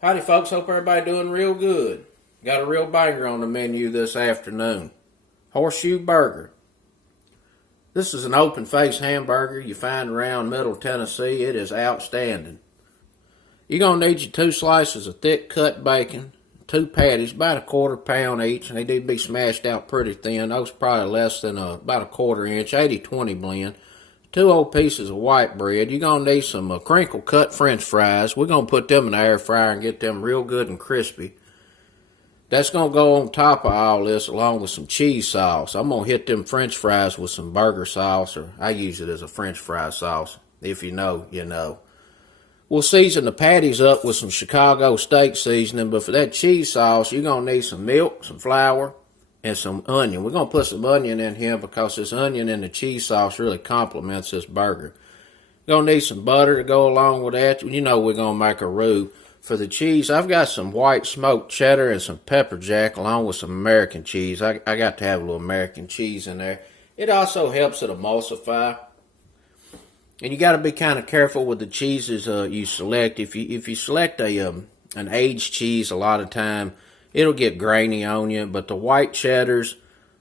Howdy folks, hope everybody doing real good. Got a real banger on the menu this afternoon. Horseshoe burger. This is an open face hamburger you find around Middle Tennessee. It is outstanding. You're going to need your 2 slices of thick cut bacon, 2 patties, about a 1/4 pound each, and they need to be smashed out pretty thin. Those probably less than about a 1/4 inch, 80-20 blend. 2 old pieces of white bread. You're going to need some crinkle cut french fries. We're going to put them in the air fryer and get them real good and crispy. That's going to go on top of all this along with some cheese sauce. I'm going to hit them french fries with some burger sauce, or I use it as a french fry sauce. If you know, you know. We'll season the patties up with some Chicago steak seasoning, but for that cheese sauce, you're going to need some milk, some flour, and some onion. We're going to put some onion in here because this onion and the cheese sauce really complements this burger. You're going to need some butter to go along with that. You know we're going to make a roux. For the cheese, I've got some white smoked cheddar and some pepper jack along with some American cheese. I got to have a little American cheese in there. It also helps it emulsify. And you got to be kind of careful with the cheeses you select. If you select an aged cheese, a lot of time it'll get grainy on you, but the white cheddars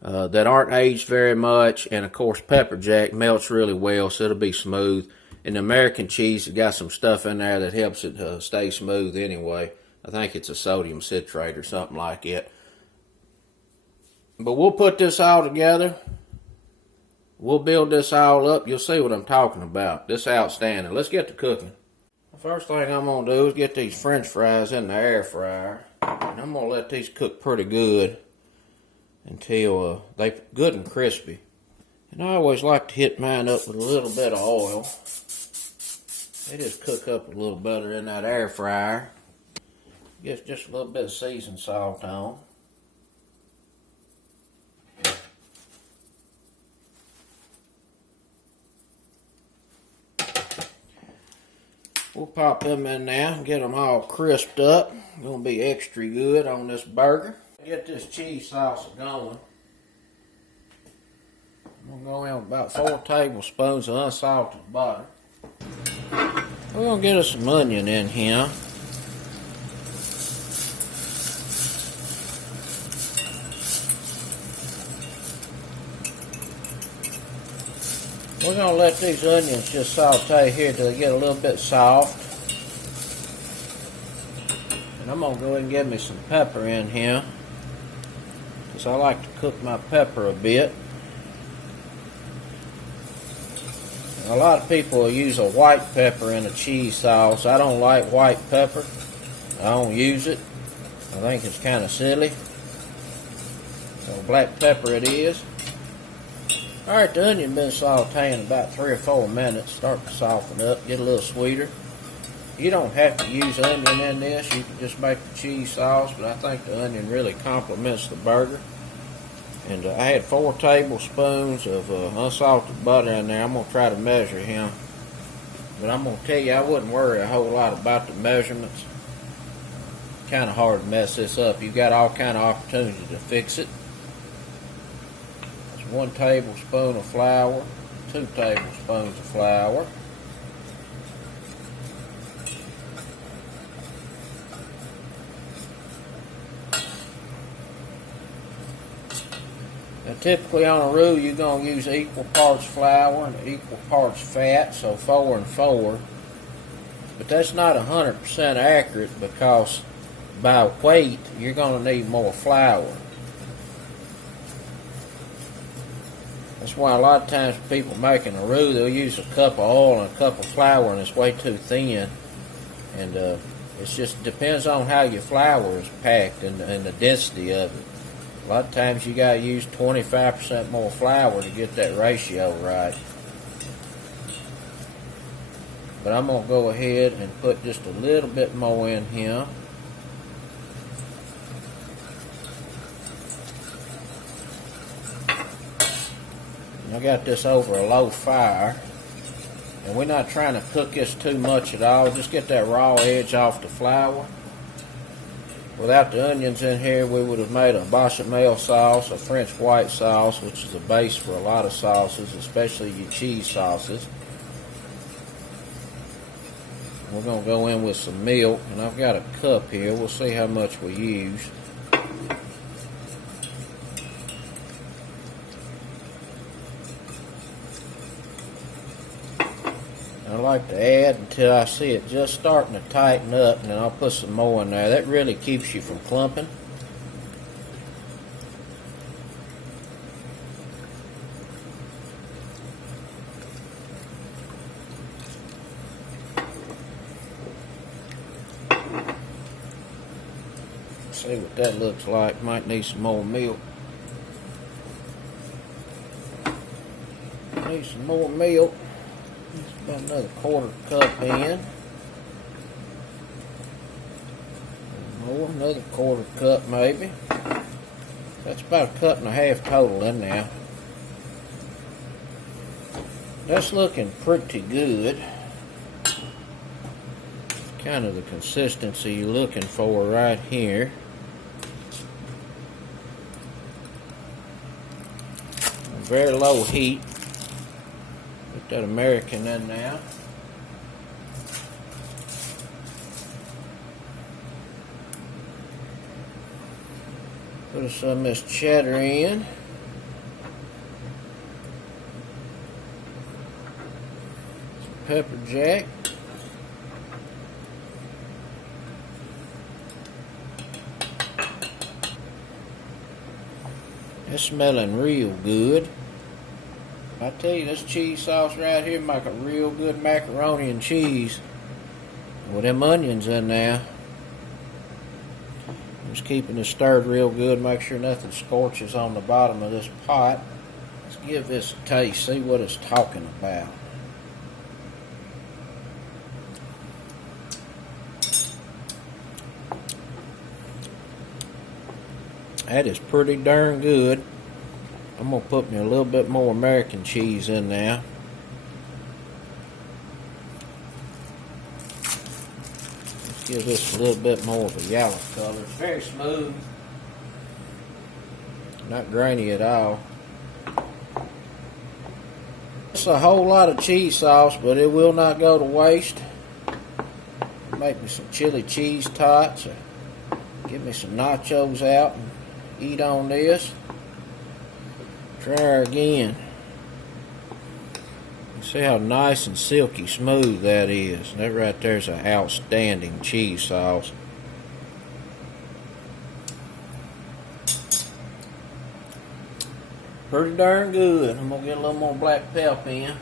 that aren't aged very much, and of course pepper jack, melts really well, so it'll be smooth. And the American cheese has got some stuff in there that helps it stay smooth anyway. I think it's a sodium citrate or something like it. But we'll put this all together. We'll build this all up. You'll see what I'm talking about. This is outstanding. Let's get to cooking. The first thing I'm going to do is get these french fries in the air fryer. And I'm going to let these cook pretty good until they're good and crispy. And I always like to hit mine up with a little bit of oil. They just cook up a little better in that air fryer. Get just a little bit of seasoned salt on. We'll pop them in now and get them all crisped up. Gonna be extra good on this burger. Get this cheese sauce going. I'm gonna go in with about 4 tablespoons of unsalted butter. We're gonna get us some onion in here. We're gonna let these onions just saute here till they get a little bit soft. And I'm gonna go ahead and get me some pepper in here, because I like to cook my pepper a bit. A lot of people use a white pepper in a cheese sauce. I don't like white pepper. I don't use it. I think it's kind of silly. So black pepper it is. Alright, the onion been sauteing about 3 or 4 minutes. Start to soften up, get a little sweeter. You don't have to use onion in this. You can just make the cheese sauce, but I think the onion really complements the burger. And I had 4 tablespoons of unsalted butter in there. I'm going to try to measure him. But I'm going to tell you, I wouldn't worry a whole lot about the measurements. Kind of hard to mess this up. You've got all kind of opportunity to fix it. That's 1 tablespoon of flour, 2 tablespoons of flour. Now, typically on a roux, you're going to use equal parts flour and equal parts fat, so 4 and 4. But that's not 100% accurate, because by weight, you're going to need more flour. That's why a lot of times people making a roux, they'll use a cup of oil and a cup of flour, and it's way too thin. And it just depends on how your flour is packed and the density of it. A lot of times you got to use 25% more flour to get that ratio right. But I'm going to go ahead and put just a little bit more in here. And I got this over a low fire. And we're not trying to cook this too much at all. Just get that raw edge off the flour. Without the onions in here, we would have made a bechamel sauce, a French white sauce, which is a base for a lot of sauces, especially your cheese sauces. We're going to go in with some milk, and I've got a cup here. We'll see how much we use. I like to add until I see it just starting to tighten up, and then I'll put some more in there. That really keeps you from clumping. See what that looks like. Might need some more milk. Need some more milk. About another quarter cup in. More, another quarter cup maybe. That's about a cup and a half total in there. That's looking pretty good. Kind of the consistency you're looking for right here. Very low heat. Put that American in now. Put some of this cheddar in. Some pepper jack. It's smelling real good. I tell you, this cheese sauce right here make a real good macaroni and cheese with them onions in there. Just keeping it stirred real good. Make sure nothing scorches on the bottom of this pot. Let's give this a taste. See what it's talking about. That is pretty darn good. I'm going to put me a little bit more American cheese in there. Let's give this a little bit more of a yellow color. It's very smooth. Not grainy at all. It's a whole lot of cheese sauce, but it will not go to waste. Make me some chili cheese tots, or get me some nachos out and eat on this. Try her again. You see how nice and silky smooth that is. That right there is an outstanding cheese sauce. Pretty darn good. I'm going to get a little more black pepper in.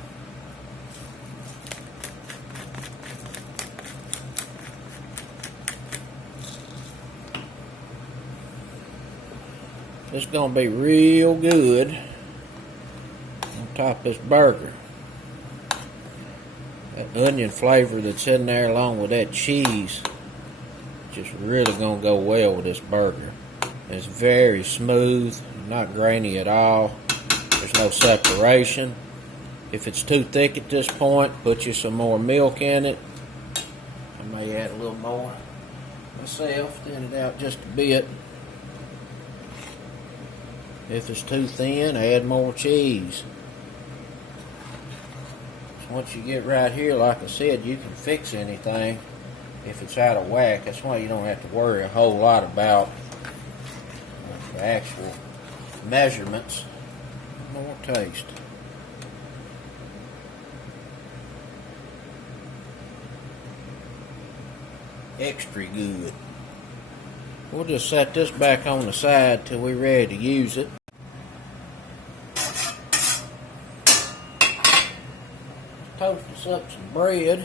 It's going to be real good on top of this burger. That onion flavor that's in there along with that cheese just really going to go well with this burger. It's very smooth, not grainy at all. There's no separation. If it's too thick at this point, put you some more milk in it. I may add a little more myself, thin it out just a bit. If it's too thin, add more cheese. So once you get right here, like I said, you can fix anything if it's out of whack. That's why you don't have to worry a whole lot about the actual measurements. More taste. Extra good. We'll just set this back on the side till we're ready to use it. Toast us up some bread.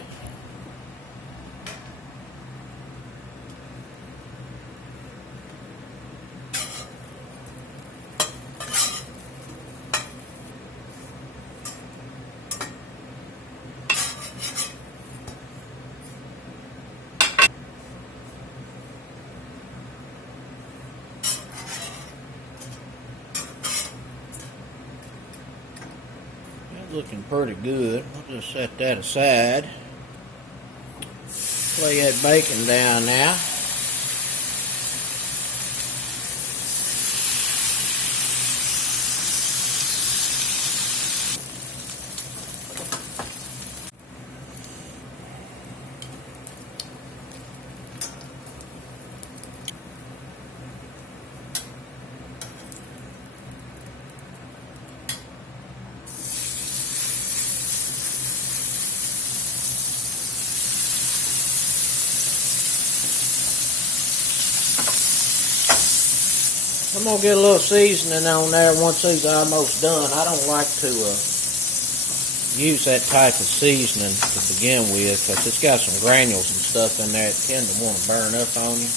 Looking pretty good. We'll just set that aside. Lay that bacon down now. I'm going to get a little seasoning on there once these are almost done. I don't like to use that type of seasoning to begin with because it's got some granules and stuff in there that tend to want to burn up on you.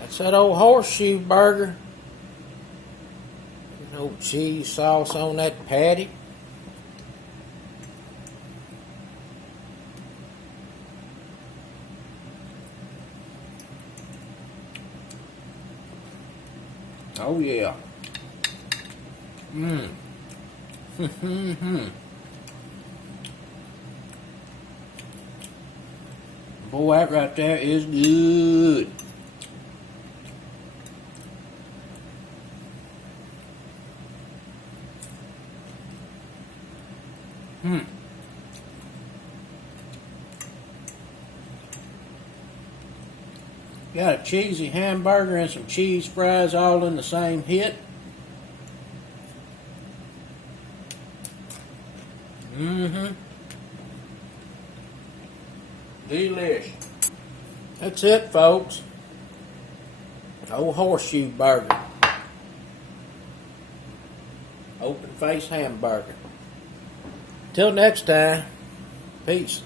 That's that old Horseshoe burger. No cheese sauce on that patty. Oh yeah. Boy, that right there is good. Got a cheesy hamburger and some cheese fries all in the same hit. Delish. That's it, folks. Old Horseshoe burger. Open face hamburger. Till next time, peace.